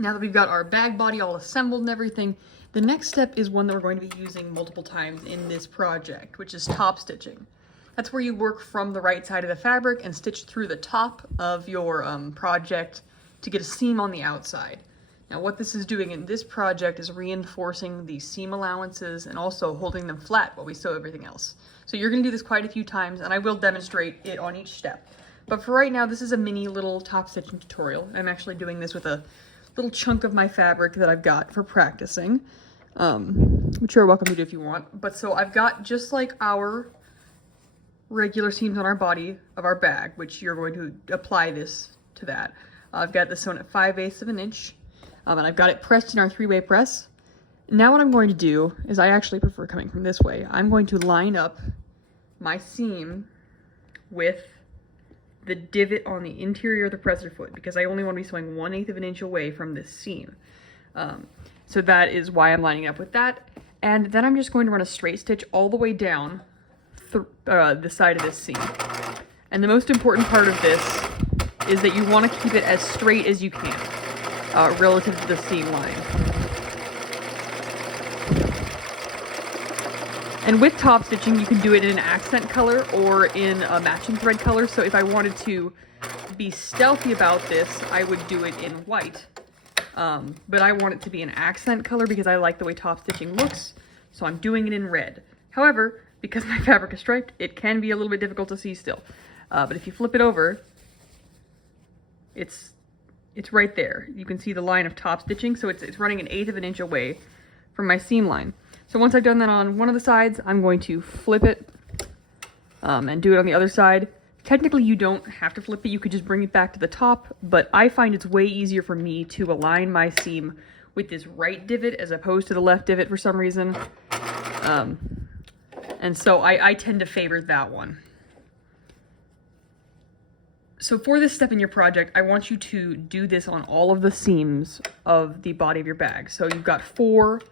Now that we've got our bag body all assembled and everything, the next step is one that we're going to be using multiple times in this project, which is top stitching. That's where you work from the right side of the fabric and stitch through the top of your project to get a seam on the outside. Now what this is doing in this project is reinforcing the seam allowances and also holding them flat while we sew everything else. So you're going to do this quite a few times, and I will demonstrate it on each step. But for right now, this is a mini little top stitching tutorial. I'm actually doing this with a little chunk of my fabric that I've got for practicing, which you're welcome to do if you want. But so I've got just like our regular seams on our body of our bag, which you're going to apply this to that. I've got this sewn at 5/8 of an inch, and I've got it pressed in our 3-way press. Now what I'm going to do is, I actually prefer coming from this way. I'm going to line up my seam with the divot on the interior of the presser foot, because I only want to be sewing 1/8 of an inch away from this seam. So that is why I'm lining up with that. And then I'm just going to run a straight stitch all the way down the side of this seam. And the most important part of this is that you want to keep it as straight as you can relative to the seam line. And with top stitching, you can do it in an accent color or in a matching thread color. So if I wanted to be stealthy about this, I would do it in white. But I want it to be an accent color because I like the way top stitching looks. So I'm doing it in red. However, because my fabric is striped, it can be a little bit difficult to see still. But if you flip it over, it's right there. You can see the line of top stitching. So it's running 1/8 of an inch away from my seam line. So once I've done that on one of the sides, I'm going to flip it and do it on the other side. Technically, you don't have to flip it. You could just bring it back to the top, but I find it's way easier for me to align my seam with this right divot as opposed to the left divot for some reason. And so I tend to favor that one. So for this step in your project, I want you to do this on all of the seams of the body of your bag. So you've got 4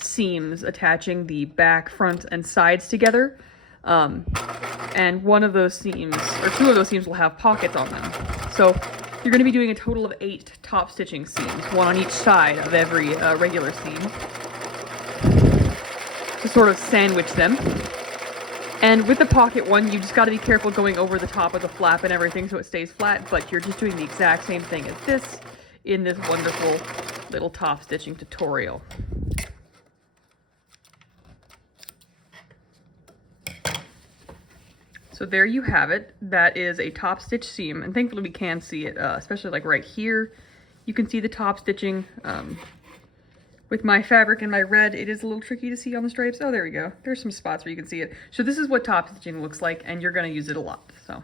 seams attaching the back, front, and sides together. And one of those seams, or 2 of those seams, will have pockets on them. So you're going to be doing a total of 8 top stitching seams, 1 on each side of every regular seam, to sort of sandwich them. And with the pocket one, you just got to be careful going over the top of the flap and everything so it stays flat, but you're just doing the exact same thing as this in this wonderful little top stitching tutorial. So there you have it. That is a top stitch seam, and thankfully we can see it, especially like right here. You can see the top stitching. With my fabric and my red, it is a little tricky to see on the stripes. Oh, there we go. There's some spots where you can see it. So this is what top stitching looks like, and you're going to use it a lot. So